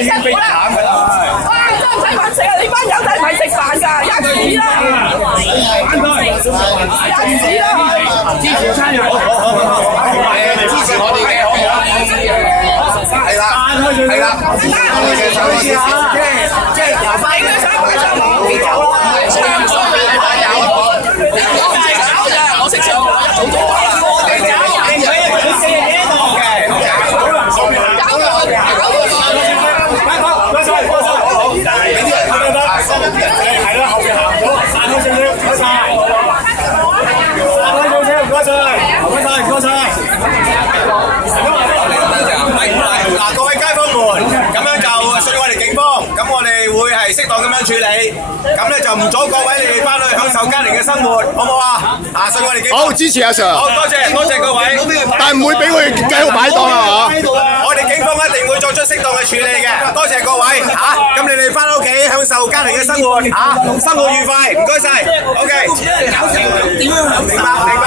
已經被斬㗎啦！哇！真係唔使揾食啊！你班友仔唔係食飯㗎，一屎啦！一屎啦佢！支持餐友，支持我哋嘅係啦，係啦，我哋嘅手指即係由翻嘅手擺上網，你走啦！唱衰你班友，我識唱，我一早做啦。你走，你四嘢喺度嘅，係啦，後邊行咗，散開少少，唔該晒，散開少少，唔該晒，唔該晒，唔該晒。嗱，各位街坊們，咁樣就信我哋警方，咁我哋會係適當咁樣處理，咁咧就唔阻各位你哋翻去享受家庭嘅生活，好唔好啊？啊，信我哋警方。好，支持阿 Sir。好，多謝各位。但唔會俾佢繼續擺檔啊嘛。我哋警方一定會作出適當嘅處理嘅，多謝各位嚇。咁你哋翻屋企享受家庭嘅生活嚇，生活愉快，唔該晒。OK。點樣享受？明白。